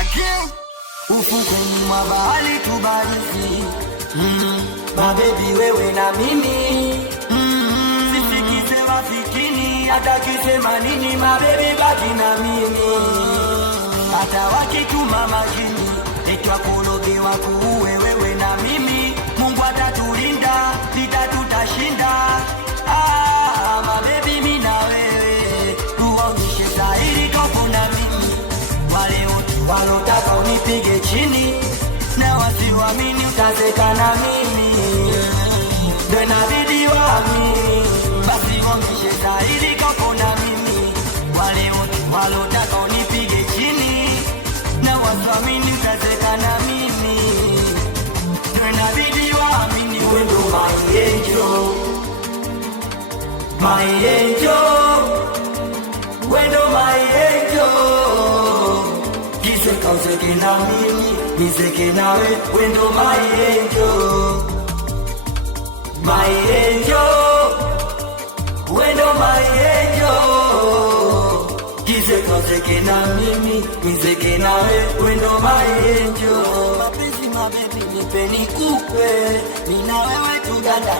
Again, ufukweni mwa bahari tubariki. Mabebi wewe na mimi. Sisikise masikini, hata kisema nini, mabebi baki na mimi. Hata wakituma majini, itakuloge wakuue wewe na mimi. Mungu atatulinda, vita tutashinda. Mabebi mimi na wewe, tuonyeshe dhahiri tuko na mimi. Wale wote walotaka unipige chini, na wasiamini utazeka na mimi. Ndio inabidi waamini, basi onyeshe dhahiri tuko na mimi. Wale wote walotaka unipige chini, na wasiamini utazeka na mimi. Ndio inabidi waamini, wewe ndo my angel, my angel, wewe ndo my angel. Kiseka useke na mimi, niseke nawe, wewe ndo my angel, my angel, wewe ndo my angel. Kiseka useke na mimi, niseke nawe, wewe ndo my angel. Mapenzi mabebi nipe nikupe, mimi na wewe tuganda.